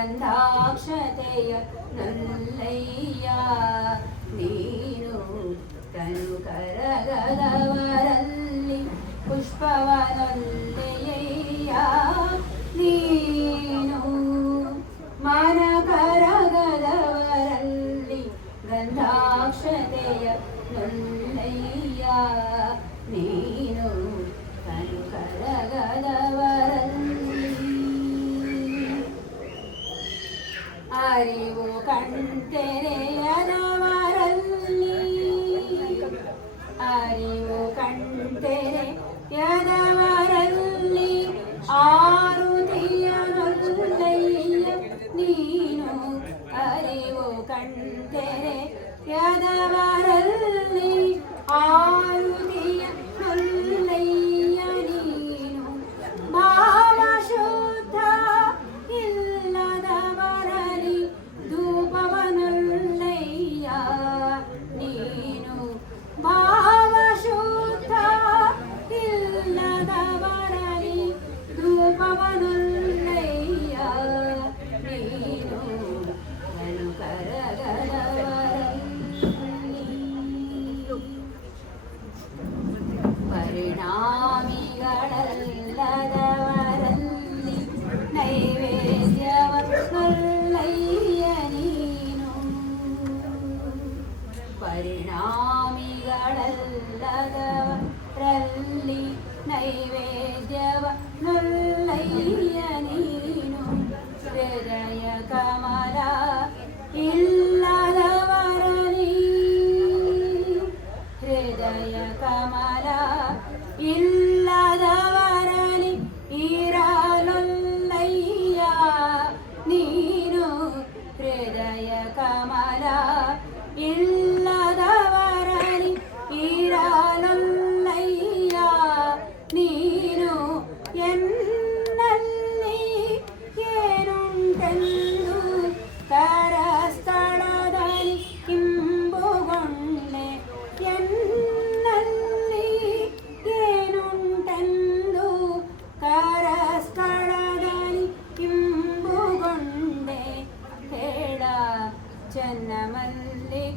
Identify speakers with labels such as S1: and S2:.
S1: ಗಂಧಾಕ್ಷತೆಯ ನಲ್ಲಯ್ಯ ನೀನು ತನು ಕರಗದವರಲ್ಲಿ ಪುಷ್ಪವನೊಲ್ಲೆಯ್ಯ ನೀನು ಮನ ಕರಗದವರಲ್ಲಿ ಗಂಧಾಕ್ಷತೆಯ ನಲ್ಲಯ್ಯ ನೀನು ತನು അറിവു കൺതെരയതവരല്ലി അറിവു കൺതെരയതവരല്ലി ആരു തീയനൊല്ലയ്യ നീನು അറിവു കൺതെരയതവരല്ലി ആരു പരിണാമികളല്ലതവരല്ലി നൈവേദ്യവ നല്ലയ്യ നീനു ഹൃദയ കമല ഇല്ലാതവരനീ ഹൃദയ കമല ഇല്ല